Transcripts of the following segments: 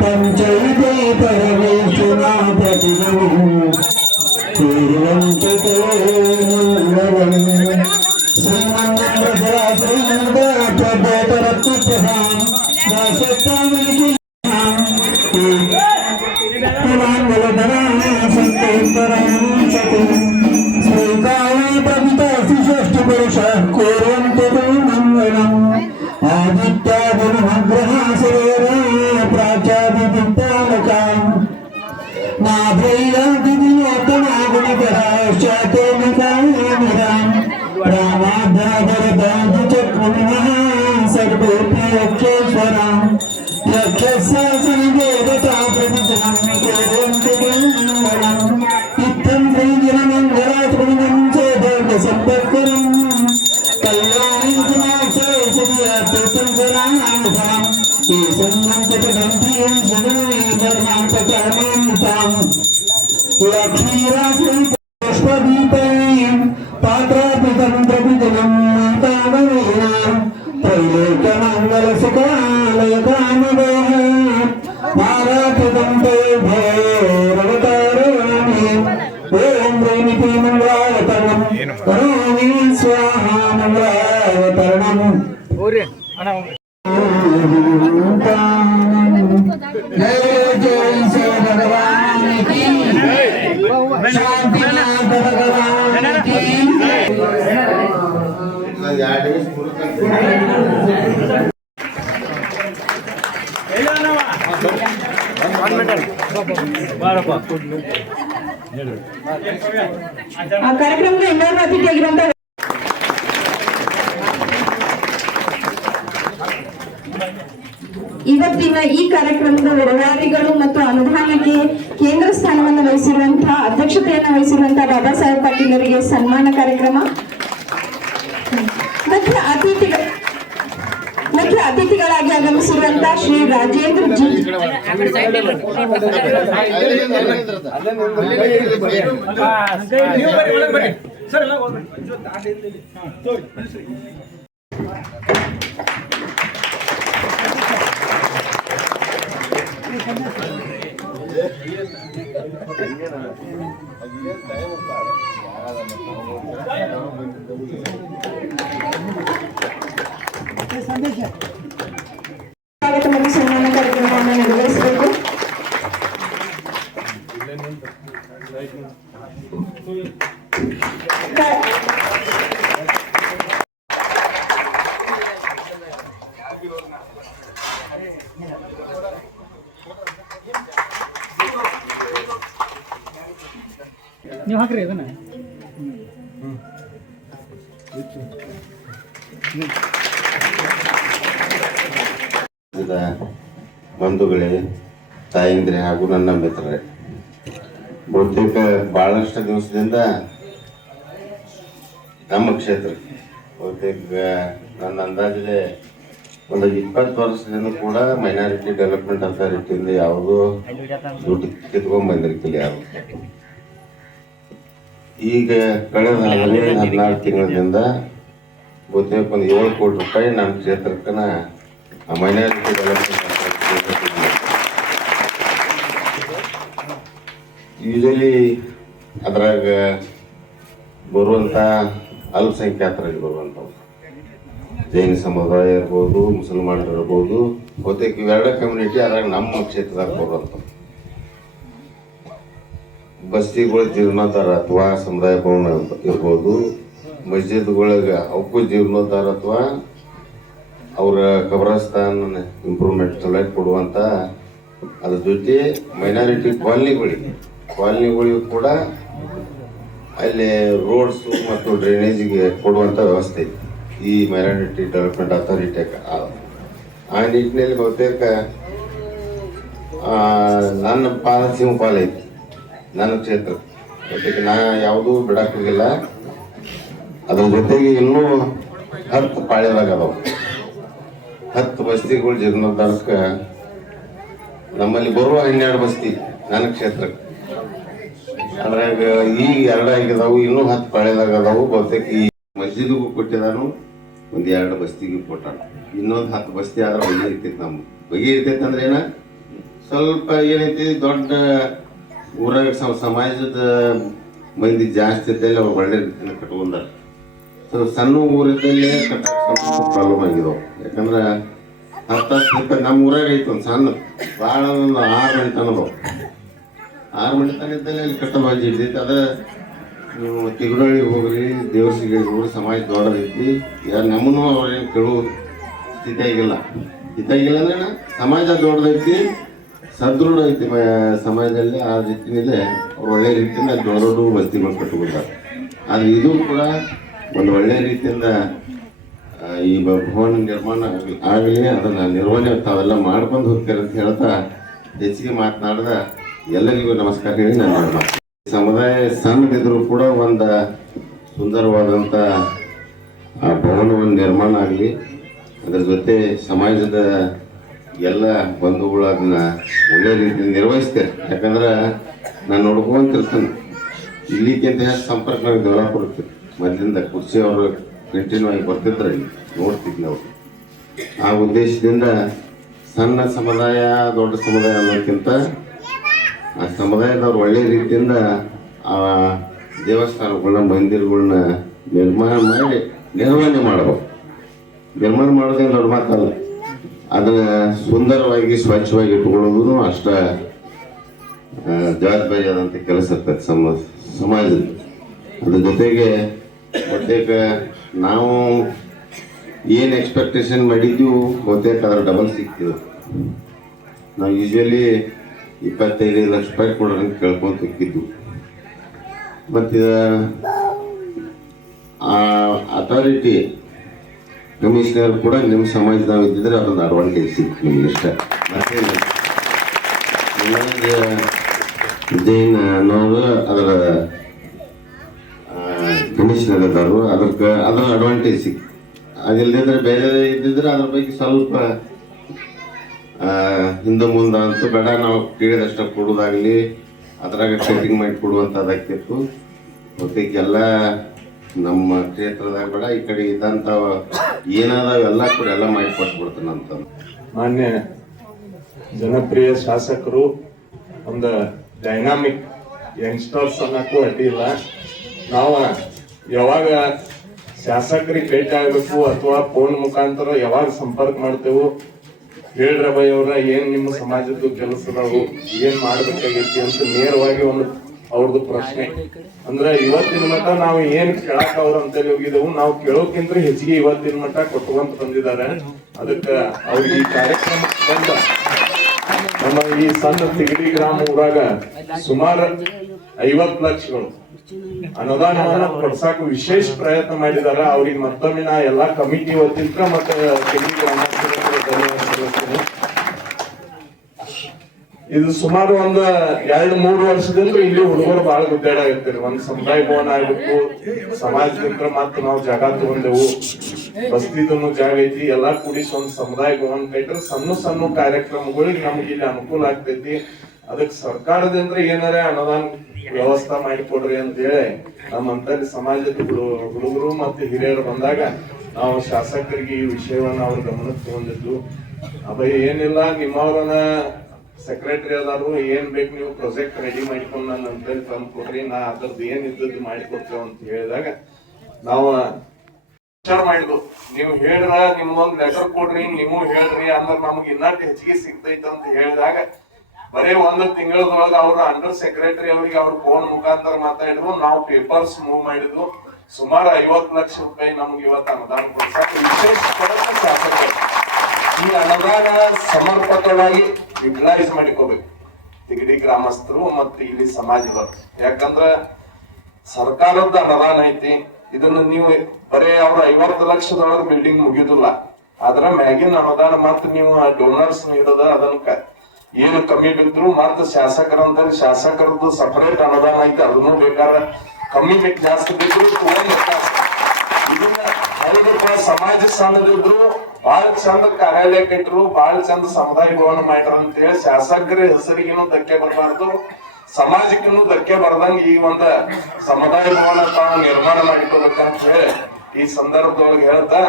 पंचैते परमेश्वरा प्रतिगमो श्रीवंतते मंगलम श्रीमंगलधरा श्रीमंगलपदतरत्तुभ्यां दासत्तामलिकी मंगलधरा संतेश्वरां सति श्रीकाय प्रभुता सुषष्ठपुरुषः कुर्वन्ते मंगलम् आदित्यादिनमग्रहा सर्वे प्राचादित्यालकाम् नाभैरादिनियोतनागुणकराश्चातोमिकायमिराम् रामाध्याधरदादिचक्रुमिनः सर्वेऽप्यक्षेश्वराम् यक्षस्य सनिवेदता प्रतिदिनं कुर्वन्ति मङ्गलम् इत्थं श्रीजनमङ्गलात्मनं चेदसम्पत्करम् कल्याणी लक्ष्मीरापुष्पदीपैः पात्रापितं प्रभुजनं तावनेनां त्रैलोक्यमङ्गलसुखालयकामदोः मारापितं तैर्भैरवतारयामि ॐ प्रेमिति मङ्गलावतरणं करोमि स्वाहा मङ्गलावतरणम् जय जय श्री भगवान की शांतिनाथ भगवान की ಕಾರ್ಯಕ್ರಮದ ಇನ್ನೊಂದು ಅತಿಥಿಯಾಗಿರುವಂತ ಇವತ್ತಿನ ಈ ಕಾರ್ಯಕ್ರಮದ ವ್ಯವಹಾರಿಗಳು ಮತ್ತು ಅನುದಾನಕ್ಕೆ ಕೇಂದ್ರ ಸ್ಥಾನವನ್ನು ವಹಿಸಿರುವಂತಹ ಅಧ್ಯಕ್ಷತೆಯನ್ನು ವಹಿಸಿರುವಂತಹ ಬಾಬಾ ಸಾಹೇಬ್ ಪಾಟೀಲರಿಗೆ ಸನ್ಮಾನ ಕಾರ್ಯಕ್ರಮ. ಮುಖ್ಯ ಅತಿಥಿಗಳಾಗಿ ಆಗಮಿಸಿರುವಂತಹ ಶ್ರೀ ರಾಜೇಂದ್ರ ಜಿ ಸನ್ಮಾನ ಕಾರ್ಯಕ್ರಮವನ್ನು ನಿರ್ವಹಿಸಬೇಕು. ನೀವು ಹಾಕ್ರಿ ಅದನ್ನ ಬಂಧುಗಳೇ, ತಾಯಿಂದ್ರೆ ಹಾಗೂ ನನ್ನ ಮಿತ್ರರೇ, ಬಹುತೇಕ ಬಹಳಷ್ಟು ದಿವಸದಿಂದ ನಮ್ಮ ಕ್ಷೇತ್ರಕ್ಕೆ ಬಹುತೇಕ ನನ್ನ ಅಂದಾಜಿಗೆ ಒಂದು 20 ವರ್ಷದಿಂದ ಕೂಡ ಮೈನಾರಿಟಿ ಡೆವಲಪ್ಮೆಂಟ್ ಅಥಾರಿಟಿಯಿಂದ ಯಾವುದೋ ದುಡ್ಡು ಕಿತ್ಕೊಂಡ್ ಬಂದಿರ್ತಿಲ್ಲ ಯಾರು. ಈಗ ಕಳೆದ 14 ತಿಂಗಳಿಂದ ಬಹುತೇಕ ಒಂದು 7 ಕೋಟಿ ರೂಪಾಯಿ ನಮ್ಮ ಕ್ಷೇತ್ರಕ್ಕೆ ಮೈನಾರಿಟಿ ಡೆವಲಪ್ಮೆಂಟ್ ಯೂಶಲಿ ಅದ್ರಾಗ ಬರುವಂಥ ಅಲ್ಪಸಂಖ್ಯಾತರಲ್ಲಿ ಬರುವಂಥವು ಜೈನ ಸಮುದಾಯ ಇರ್ಬೋದು, ಮುಸಲ್ಮಾನರು ಇರ್ಬೋದು, ಬಹುತೇಕ ಇವೆರಡ ಕಮ್ಯುನಿಟಿ ಅದ್ರಾಗ ನಮ್ಮ ಕ್ಷೇತ್ರದಾಗ ಬರುವಂಥವು. ಬಸ್ತಿಗಳ ಜೀರ್ಣೋದ್ಧಾರ ಅಥವಾ ಸಮುದಾಯ ಭವನ ಇರ್ಬೋದು, ಮಸ್ಜಿದ್ಗಳಿಗೆ ಅವಕ್ಕೂ ಜೀರ್ಣೋದ್ಧಾರ ಅಥವಾ ಅವರ ಕಬ್ರಸ್ತಾನ ಇಂಪ್ರೂವ್ಮೆಂಟ್ ಸಲುವಾಗಿ ಕೊಡುವಂಥ, ಅದ್ರ ಜೊತೆ ಮೈನಾರಿಟಿ ಕಾಲನಿಗಳಿಗೂ ಕೂಡ ಅಲ್ಲಿ ರೋಡ್ಸು ಮತ್ತು ಡ್ರೈನೇಜಿಗೆ ಕೊಡುವಂಥ ವ್ಯವಸ್ಥೆ ಇದೆ ಈ ಮೈನಾರಿಟಿ ಡೆವಲಪ್ಮೆಂಟ್ ಅಥಾರಿಟಿ. ಆ ನಿಟ್ಟಿನಲ್ಲಿ ಬಹುತೇಕ ನನ್ನ ಪಾಲ ಸಿಂಹಪಾಲ ಐತಿ ನನ್ನ ಕ್ಷೇತ್ರ. ಜೊತೆಗೆ ನಾ ಯಾವುದೂ ಬಿಡಕ್ಕಾಗಿಲ್ಲ. ಅದ್ರ ಜೊತೆಗೆ ಇನ್ನೂ 10 ಪಾಳ್ಯದಾಗ ಅದಾವ. 10 ಬಸ್ತಿಗಳು ಜೀರ್ಣೋದ್ಧಾರಕ್ಕೆ ನಮ್ಮಲ್ಲಿ ಬರುವ 12 ಬಸ್ತಿ ನನ್ನ ಕ್ಷೇತ್ರಕ್ಕೆ. ಅದ್ರಾಗ ಈಗ 2 ಆಗಿದಾವು, ಇನ್ನೂ 10 ಪಾಳ್ಯದಾಗ ಅದಾವು. ಬಹುತೇಕ ಈ ಮಸ್ಜಿದ್ಗೂ ಕೊಟ್ಟಿದ್ದಾನು, ಒಂದು 2 ಬಸ್ತಿಗೆ ಕೊಟ್ಟಾನ. ಇನ್ನೊಂದು 10 ಬಸ್ತಿ ಆದ್ರೆ ಬಗೆ ಇರ್ತೈತಿ. ನಮ್ಗೆ ಬಗೆ ಇರ್ತೈತಿ ಅಂದ್ರೆ ಏನ ಸ್ವಲ್ಪ ಏನೈತಿ, ದೊಡ್ಡ ಊರಾಗ ಸಮಾಜದ ಮಂದಿ ಜಾಸ್ತಿ ಇದ್ದಲ್ಲಿ ಅವ್ರು ಒಳ್ಳೆ ರೀತಿಯಿಂದ ಕಟ್ಕೊಂಡಾರ. ಸ್ವಲ್ಪ ಸಣ್ಣ ಊರಿದ್ದಲ್ಲಿ ಕಟ್ಟಕ್ಕೆ ಸ್ವಲ್ಪ ಪ್ರಾಬ್ಲಮ್ ಆಗಿದಾವೆ. ಯಾಕಂದ್ರೆ 10 ನಮ್ಮ ಊರಾಗ ಐತಿ ಒಂದು ಸಣ್ಣ ಭಾಳ ಒಂದು 6 ಮನೆ ತನ ಅದಾವೆ. 6 ಮನೆ ತನ ಇದ್ದಲ್ಲಿ ಅಲ್ಲಿ ಕಟ್ಟ ಬಾಜಿ ಇರ್ತೈತಿ. ಅದ ನೀವು ತಿಗುರಳ್ಳಿಗೆ ಹೋಗ್ರಿ, ದೇವಸಿಗೆ ಹೋಗ್ರಿ, ಸಮಾಜ ದೊಡ್ಡದೈತಿ. ಯಾರು ನಮ್ಮನ್ನು ಅವ್ರೇನು ಕೇಳೋ ಸ್ಥಿತಿ ಆಗಿಲ್ಲ. ಅಂದ್ರೆ ಸಮಾಜ ದೊಡ್ಡದೈತಿ, ಸದೃಢ ಐತಿ ಸಮಾಜದಲ್ಲಿ. ಆ ರೀತಿಯಲ್ಲೇ ಅವ್ರು ಒಳ್ಳೆ ರೀತಿಯಿಂದ ದೊಡ್ಡ ದೊಡ್ಡ ಬಸ್ತಿಗಳು ಕಟ್ಟಿಕೊಳ್ತಾರೆ. ಆದರೆ ಇದು ಕೂಡ ಒಂದು ಒಳ್ಳೆ ರೀತಿಯಿಂದ ಈ ಭವನ ನಿರ್ಮಾಣ ಆಗಲಿ, ಅದನ್ನು ನಿರ್ವಹಣೆ ತಾವೆಲ್ಲ ಮಾಡ್ಕೊಂಡು ಹೋಗ್ತಾರೆ ಅಂತ ಹೇಳ್ತಾ ಹೆಚ್ಚಿಗೆ ಮಾತನಾಡಿದ ಎಲ್ಲರಿಗೂ ನಮಸ್ಕಾರ ಹೇಳಿ ನಾನು ಸಮುದಾಯ ಸಣ್ಣದಿದ್ರು ಕೂಡ ಒಂದು ಸುಂದರವಾದಂಥ ಭವನವನ್ನು ನಿರ್ಮಾಣ ಆಗಲಿ. ಅದರ ಜೊತೆ ಸಮಾಜದ ಎಲ್ಲ ಬಂಧುಗಳು ಅದನ್ನ ಒಳ್ಳೆ ರೀತಿಯಲ್ಲಿ ನಿರ್ವಹಿಸ್ತಾರೆ. ಯಾಕಂದ್ರೆ ನಾನು ನೋಡ್ಕೊಂತಿರ್ತಾನೆ, ಇಲ್ಲಿಗಿಂತ ಹೆಚ್ಚು ಸಂಪರ್ಕ ನಾವು ಡೆವಲಪ್ ಇರುತ್ತೆ. ಮೊದಲಿಂದ ಕುರ್ಚಿ ಅವರು ಕಂಟಿನ್ಯೂ ಆಗಿ ಬರ್ತಿದ್ರೆ ನೋಡ್ತಿದ್ವಿ ನಾವು. ಆ ಉದ್ದೇಶದಿಂದ ಸಣ್ಣ ಸಮುದಾಯ ದೊಡ್ಡ ಸಮುದಾಯ ಅನ್ನೋಕ್ಕಿಂತ ಆ ಸಮುದಾಯದವ್ರು ಒಳ್ಳೆ ರೀತಿಯಿಂದ ಆ ದೇವಸ್ಥಾನಗಳನ್ನ ಮಂದಿರಗಳನ್ನ ನಿರ್ವಹಣೆ ಮಾಡಬೇಕು. ನಿರ್ಮಾಣ ಮಾಡೋದೇನು ದೊಡ್ಡ ಮಾತಲ್ಲ. ಅದನ್ನ ಸುಂದರವಾಗಿ ಸ್ವಚ್ಛವಾಗಿ ಇಟ್ಕೊಳ್ಳೋದು ಅಷ್ಟ ಜವಾಬ್ದಾರಿಯಾದಂಥ ಕೆಲಸ ಇರ್ತದೆ ಸಮಾಜದ. ಅದ್ರ ಜೊತೆಗೆ ಬಹುತೇಕ ನಾವು ಏನು ಎಕ್ಸ್ಪೆಕ್ಟೇಷನ್ ಮಾಡಿದ್ದೀವಿ ಬಹುತೇಕ ಅದ್ರ ಡಬಲ್ ಸಿಗ್ತೀವಿ. ನಾವು ಯೂಶ್ವಲಿ 25 ಲಕ್ಷ ರೂಪಾಯಿ ಕೊಡ್ರಿ ಅಂತ ಕೇಳ್ಕೊಂತ ಹೋಗಿದ್ದು. ಮತ್ತು ಆ ಅಥಾರಿಟಿ ಕಮಿಷನರ್ ಕೂಡ ನಿಮ್ಮ ಸಮಾಜದಾಗ ಇದ್ದಿದ್ರೆ ಅದೊಂದು ಅಡ್ವಾಂಟೇಜ್ ಸಿಕ್ತು ನಿಮ್ಗೆ ಇಷ್ಟ. ಮತ್ತೇನು ಜೈನ್ ಅನ್ನೋರು ಅದರ ಕಮಿಷನರ್ ಅದಾರು, ಅದರ ಅಡ್ವಾಂಟೇಜ್ ಸಿಕ್ತು. ಅದಿಲ್ಲದಿದ್ರೆ ಬೇರೆ ಇದ್ದಿದ್ರೆ ಅದ್ರ ಬಗ್ಗೆ ಸ್ವಲ್ಪ ಹಿಂದೆ ಮುಂದೆ ಅಂತೂ ಬೇಡ, ನಾವು ಕೇಳಿದಷ್ಟ ಕೊಡೋದಾಗಲಿ ಅದ್ರಾಗ ಸೆಟ್ಟಿಂಗ್ ಮಾಡಿ ಕೊಡುವಂಥದ್ದಾಗ್ತಿತ್ತು. ಬಹುತೇಕೆಲ್ಲ ನಮ್ಮ ಕ್ಷೇತ್ರದಾಗ ಬೇಡ, ಈ ಕಡೆ ಇದ್ದಂಥ ಏನಾದವು ಎಲ್ಲ ಕೂಡ ಎಲ್ಲ ಮಾಡಿ ಕೊಟ್ಬಿಡ್ತಾನಂತ. ಮಾನ್ಯ ಜನಪ್ರಿಯ ಶಾಸಕರು ಒಂದು ಡೈನಾಮಿಕ್ ಯಂಗ್ಸ್ಟರ್ಸ್ ಅನ್ನಕ್ಕೂ ಅಡ್ಡಿಲ್ಲ. ನಾವು ಯಾವಾಗ ಶಾಸಕರಿಗೆ ಭೇಟಿ ಆಗ್ಬೇಕು ಅಥವಾ ಫೋನ್ ಮುಖಾಂತರ ಯಾವಾಗ ಸಂಪರ್ಕ ಮಾಡ್ತೇವೆ, ಹೇಳ್ರ ಬೈ ಅವ್ರ ಏನ್ ನಿಮ್ಮ ಸಮಾಜದ್ದು ಕೆಲಸದವು ಏನ್ ಮಾಡ್ಬೇಕಾಗೈತಿ ಅಂತ ನೇರವಾಗಿ ಒಂದು ಅವ್ರದ್ದು ಪ್ರಶ್ನೆ. ಅಂದ್ರೆ ಇವತ್ತಿನ ಮಟ್ಟ ನಾವು ಏನ್ ಕೇಳಕ್ ಅವ್ರ ಅಂತೇಳಿ ಹೋಗಿದ್ದೆವು, ನಾವು ಕೇಳೋಕ್ಕಿಂತ ಹೆಚ್ಚಿಗೆ ಇವತ್ತಿನ ಮಟ್ಟ ಕೊಟ್ಟುವಂತ ಬಂದಿದ್ದಾರೆ. ಅದಕ್ಕೆ ಅವ್ರಿಗೆ ಈ ಕಾರ್ಯಕ್ರಮ ಬಂದ ನಮ್ಮ ಈ ಸಣ್ಣ ತಿಗಡಿ ಗ್ರಾಮ ಊರಾಗ ಸುಮಾರು 50 ಲಕ್ಷಗಳು ಅನುದಾನವನ್ನ ಕೊಡ್ಸಾಕ ವಿಶೇಷ ಪ್ರಯತ್ನ ಮಾಡಿದಾರ. ಅವ್ರಿಗೆ ಮತ್ತೊಮ್ಮೆ ನಾ ಎಲ್ಲಾ ಕಮಿಟಿ ವತಿಯಿಂದ ಮತ್ತೆ ತಿಗಡಿ ಗ್ರಾಮ ಇದು ಸುಮಾರು ಒಂದು 2-3 ವರ್ಷದಿಂದ ಇಲ್ಲಿ ಹುಡುಗರು ಬಹಳ ಗುದ್ದಾಡಾಗಿರ್ತೀರಿ. ಒಂದು ಸಮುದಾಯ ಭವನ ಆಗ್ಬೇಕು, ಸಮಾಜದಿಂದ ಮತ್ತೆ ನಾವು ಜಾಗ ತಗೊಂಡೆವು, ಬಸ್ತಿದನ್ನು ಜಾಗ ಐತಿ, ಎಲ್ಲಾ ಕೂಡಿಸಿ ಒಂದು ಸಮುದಾಯ ಭವನ ಕಟ್ಟಿದ್ರೆ ಸಣ್ಣ ಸಣ್ಣ ಕಾರ್ಯಕ್ರಮಗಳಿಗೆ ನಮ್ಗೆ ಇಲ್ಲಿ ಅನುಕೂಲ ಆಗ್ತೈತಿ. ಅದಕ್ಕೆ ಸರ್ಕಾರದಿಂದ ಏನಾರ ಅನುದಾನ ವ್ಯವಸ್ಥೆ ಮಾಡಿಕೊಡ್ರಿ ಅಂತ ಹೇಳಿ ನಮ್ಮಂತಲ್ಲಿ ಸಮಾಜದ ಹುಡುಗರು ಮತ್ತೆ ಹಿರಿಯರು ಬಂದಾಗ ನಾವು ಶಾಸಕರಿಗೆ ಈ ವಿಷಯವನ್ನ ಅವ್ರ ಗಮನಕ್ಕೆ ತಗೊಂಡಿದ್ದು. ಅಭಯ ಏನಿಲ್ಲ, ನಿಮ್ಮವ್ರನ್ನ ಸೆಕ್ರೆಟರಿ ಅದಾರು, ಏನ್ ಬೇಕು ನೀವು ಪ್ರಾಜೆಕ್ಟ್ ರೆಡಿ ಮಾಡಿಕೊಂಡು ನನ್ನ ಅಂತೇಳಿ ತಂದು ಕೊಡ್ರಿ, ನಾ ಅದ್ರದ್ದು ಏನ್ ಇದ್ದದ್ದು ಮಾಡಿಕೊಡ್ತೇವೆ ಅಂತ ಹೇಳಿದಾಗ ನಾವು ವಿಚಾರ ಮಾಡಿದ್ವು. ನೀವು ಹೇಳ್ರ ನಿಮ್ಗೊಂದ್ ಲೆಟರ್ ಕೊಡ್ರಿ, ನೀವು ಹೇಳ್ರಿ ಅಂದ್ರೆ ನಮ್ಗೆ ಇನ್ನಷ್ಟು ಹೆಚ್ಚಿಗೆ ಸಿಗ್ತೈತ ಅಂತ ಹೇಳಿದಾಗ ಬರೀ 1 ತಿಂಗಳದೊಳಗ ಅವ್ರ ಅಂಡರ್ ಸೆಕ್ರೆಟರಿ ಅವರಿಗೆ ಅವ್ರ ಫೋನ್ ಮುಖಾಂತರ ಮಾತಾಡಿದ್ರು. ನಾವು ಪೇಪರ್ಸ್ ಮೂವ್ ಮಾಡಿದ್ವು. ಸುಮಾರು 50 ಲಕ್ಷ ರೂಪಾಯಿ ನಮ್ಗೆ ಇವತ್ತು ಅನುದಾನ ಕೊಡ್ಸಕ್ಕೆ ವಿಶೇಷ ಶಾಸಕರು ಈ ಅನುದಾನ ಸಮರ್ಪಕವಾಗಿ ಯುಟಿಲೈಸ್ ಮಾಡಿಕೋಬೇಕು ತಿಗಡಿ ಗ್ರಾಮಸ್ಥರು ಮತ್ತೆ ಇಲ್ಲಿ ಸಮಾಜದವರು. ಯಾಕಂದ್ರ ಸರ್ಕಾರದ ಅನುದಾನ ಐತಿ, ಇದನ್ನು ನೀವು ಬರೀ ಅವ್ರ 50 ಲಕ್ಷದೊಳಗೆ ಬಿಲ್ಡಿಂಗ್ ಮುಗಿದಿಲ್ಲ, ಅದ್ರ ಮ್ಯಾಗಿನ ಅನುದಾನ ಮತ್ತೆ ನೀವು ಡೋನರ್ಸ್ ನೀಡದ ಅದನ್ನ ಏನು ಕಮ್ಮಿ ಬಿದ್ರು ಮತ್ತೆ ಶಾಸಕರಂತಾರೆ ಶಾಸಕರದ್ದು ಸಪರೇಟ್ ಅನುದಾನ ಐತಿ, ಅದನ್ನು ಬೇಕಾದ್ರೆ ಕಮ್ಮಿ ಬೇಕು ಜಾಸ್ತಿ ಬಿದ್ರು ಇದನ್ನ ಸಮಾಜ ಸಣ್ಣದಿದ್ರು ಬಹಳ ಚಂದ ಕಾರ್ಯಾಲಯ ಕಟ್ಟರು, ಬಹಳ ಚಂದ ಸಮುದಾಯ ಭವನ ಮಾಡ್ಯಾರ ಅಂತ ಹೇಳಿ ಶಾಸಕರ ಹೆಸರಿಗೇನು ಧಕ್ಕೆ ಬರಬಾರ್ದು, ಸಮಾಜಕ್ಕೂ ಧಕ್ಕೆ ಬರ್ದಂಗ ಈ ಒಂದ ಸಮುದಾಯ ಭವನ ತಾವು ನಿರ್ಮಾಣ ಮಾಡಿಕೊಳ್ಬೇಕಂತ ಹೇಳಿ ಈ ಸಂದರ್ಭದೊಳಗೆ ಹೇಳ್ತಾ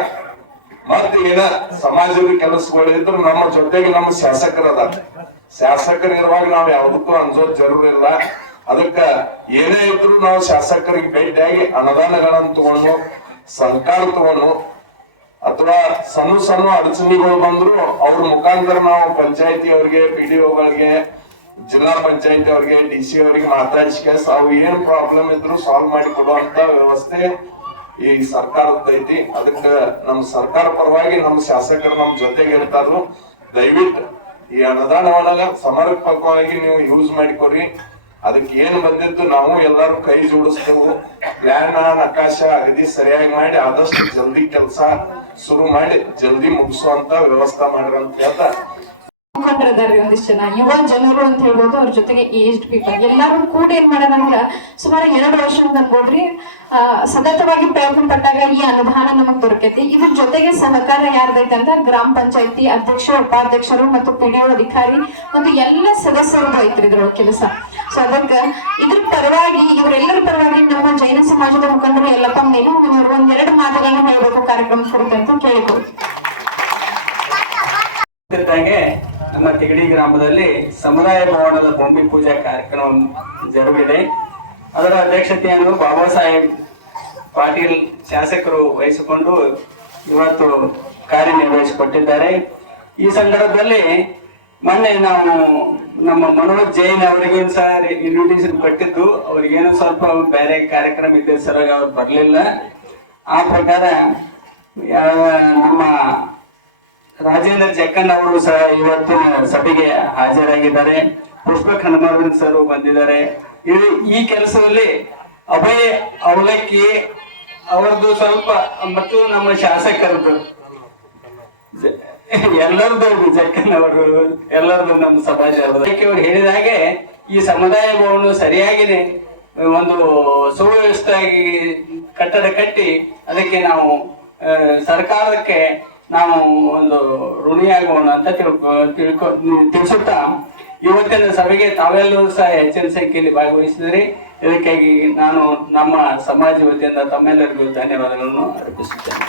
ಮತ್ ಏನ ಸಮಾಜದ ಕೆಲಸಗಳಿದ್ರು ನಮ್ಮ ಜೊತೆಗೆ ನಮ್ಮ ಶಾಸಕರದ ಶಾಸಕರು ಇರುವಾಗ ನಾವ್ ಯಾವ್ದಕ್ಕೂ ಅನ್ಸೋದ್ ಜರೂರಿಲ್ಲ. ಅದಕ್ಕ ಏನೇ ಇದ್ರು ನಾವು ಶಾಸಕರಿಗೆ ಭೇಟಿಯಾಗಿ ಅನುದಾನಗಳನ್ನ ತಗೊಂಡು ಸರ್ಕಾರ ತಗೊಂಡು ಅಥವಾ ಸಣ್ಣ ಸಣ್ಣ ಅಡಚಣೆಗಳು ಬಂದ್ರು ಅವ್ರ ಮುಖಾಂತರ ನಾವು ಪಂಚಾಯತಿ ಅವ್ರಿಗೆ PDOಗಳಿಗೆ ಜಿಲ್ಲಾ ಪಂಚಾಯತಿ ಅವ್ರಿಗೆ DC ಅವ್ರಿಗೆ ಮಾತಾಡಿಸಿಕೆ ಅವು ಏನ್ ಪ್ರಾಬ್ಲಮ್ ಇದ್ರು ಸಾಲ್ವ್ ಮಾಡಿ ಕೊಡುವಂತ ವ್ಯವಸ್ಥೆ ಈ ಸರ್ಕಾರದ ಐತಿ. ಅದಕ್ಕ ನಮ್ ಸರ್ಕಾರ ಪರವಾಗಿ ನಮ್ಮ ಶಾಸಕರು ನಮ್ ಜೊತೆಗೆ ಇರ್ತಾರು. ದಯವಿಟ್ಟು ಈ ಅನುದಾನವನ್ನ ಸಮರ್ಪಕವಾಗಿ ನೀವು ಯೂಸ್ ಮಾಡಿಕೊಡ್ರಿ. ಅದಕ್ಕೆ ಏನ್ ಬಂದಿದ್ದು ನಾವು ಎಲ್ಲಾರು ಕೈ ಜೋಡಿಸ್ತೇವೆ. ಪ್ಲಾನ್ ನಕಾಶ ಅಗದಿ ಸರಿಯಾಗಿ ಮಾಡಿ ಆದಷ್ಟು ಜಲ್ದಿ ಕೆಲಸ ಶುರು ಮಾಡಿ ಜಲ್ದಿ ಮುಗಿಸುವಂತ ವ್ಯವಸ್ಥೆ ಮಾಡ್ರಿ ಅಂತ ಹೇಳ್ತಾ ಮುಖಂಡರಿದ್ದಾರೆ ಒಂದಿಷ್ಟು ಜನ ಯುವ ಜನರು ಅಂತ ಹೇಳ್ಬೋದು. ಅವ್ರ ಜೊತೆಗೆ ಏಜ್ಡ್ ಪೀಪಲ್ ಎಲ್ಲಾರು ಕೂಡ ಏನ್ ಮಾಡೋದಂದ್ರ ಸುಮಾರು 2 ವರ್ಷದಿಂದ ಅನ್ಬೋದ್ರಿ ಸತತವಾಗಿ ಪ್ರಯತ್ನ ಪಟ್ಟಾಗ ಈ ಅನುದಾನ ನಮಗ್ ದೊರಕೈತಿ. ಇದ್ರ ಜೊತೆಗೆ ಸಹಕಾರ ಯಾರ್ದೈತೆ ಅಂತ ಗ್ರಾಮ ಪಂಚಾಯತಿ ಅಧ್ಯಕ್ಷರು, ಉಪಾಧ್ಯಕ್ಷರು ಮತ್ತು PDO ಅಧಿಕಾರಿ ಮತ್ತು ಎಲ್ಲ ಸದಸ್ಯರು ಐತ್ರಿ ಇದ್ರೊಳಗೆ ಕೆಲಸ. ಸೊ ಅದಕ್ಕ ಇದ್ರ ಪರವಾಗಿ ಇವರೆಲ್ಲರ ಪರವಾಗಿ ನಮ್ಮ ಜೈನ ಸಮಾಜದ ಮುಖಂಡರು ಎಲ್ಲಪ್ಪ ಮೇಲೂರು ಒಂದೆರಡು ಮಾತುಗಳನ್ನ ಹೇಳ್ಬೇಕು ಕಾರ್ಯಕ್ರಮ ಕುರಿತು ಅಂತ ಕೇಳಿಕೊಳ್ತೀವಿ. ನಮ್ಮ ತಿಗಡಿ ಗ್ರಾಮದಲ್ಲಿ ಸಮುದಾಯ ಭವನದ ಭೂಮಿ ಪೂಜಾ ಕಾರ್ಯಕ್ರಮ ಜರುಗಿದೆ. ಅದರ ಅಧ್ಯಕ್ಷತೆಯನ್ನು ಬಾಬಾ ಸಾಹೇಬ್ ಪಾಟೀಲ್ ಶಾಸಕರು ವಹಿಸಿಕೊಂಡು ಇವತ್ತು ಕಾರ್ಯನಿರ್ವಹಿಸಿಕೊಟ್ಟಿದ್ದಾರೆ. ಈ ಸಂದರ್ಭದಲ್ಲಿ ಮೊನ್ನೆ ನಾವು ನಮ್ಮ ಮನೋಜ್ ಜೈನ್ ಅವರಿಗೂ ಸಹ ಇನ್ವಿಟೇಷನ್ ಕೊಟ್ಟಿದ್ದು, ಅವ್ರಿಗೇನು ಸ್ವಲ್ಪ ಬೇರೆ ಕಾರ್ಯಕ್ರಮ ಇದ್ದ ಸಲುವಾಗಿ ಅವ್ರು ಬರಲಿಲ್ಲ. ಆ ಪ್ರಕಾರ ನಮ್ಮ ರಾಜೇಂದ್ರ ಜಕ್ಕನ್ ಅವರು ಸಹ ಇವತ್ತಿನ ಸಭೆಗೆ ಹಾಜರಾಗಿದ್ದಾರೆ. ಪುಷ್ಪಕ್ ಹನುಮಂತ್ ಸರ್ ಬಂದಿದ್ದಾರೆ. ಈ ಕೆಲಸದಲ್ಲಿ ಅಭಯ ಅವಲಕ್ಕಿ ಅವರದ್ದು ಸ್ವಲ್ಪ ಮತ್ತು ನಮ್ಮ ಶಾಸಕರದ್ದು ಎಲ್ಲರದ್ದು ಜಕ್ಕನ್ ಅವರು ಎಲ್ಲರದ್ದು ನಮ್ಮ ಸಮಾಜ ಅವರು ಹೇಳಿದ ಹಾಗೆ ಈ ಸಮುದಾಯ ಭವನ ಸರಿಯಾಗಿ ಒಂದು ಸುವ್ಯವಸ್ಥೆಯಾಗಿ ಕಟ್ಟಡ ಕಟ್ಟಿ ಅದಕ್ಕೆ ನಾವು ಸರ್ಕಾರಕ್ಕೆ ನಾವು ಒಂದು ಋಣಿಯಾಗೋಣ ಅಂತ ತಿಳಿಸುತ್ತಾ ಇವತ್ತಿನ ಸಭೆಗೆ ತಾವೆಲ್ಲರೂ ಸಹ ಹೆಚ್ಚಿನ ಸಂಖ್ಯೆಯಲ್ಲಿ ಭಾಗವಹಿಸಿದ್ರಿ. ಇದಕ್ಕಾಗಿ ನಾನು ನಮ್ಮ ಸಮಾಜ ವತಿಯಿಂದ ತಮ್ಮೆಲ್ಲರಿಗೂ ಧನ್ಯವಾದಗಳನ್ನು ಅರ್ಪಿಸುತ್ತೇನೆ.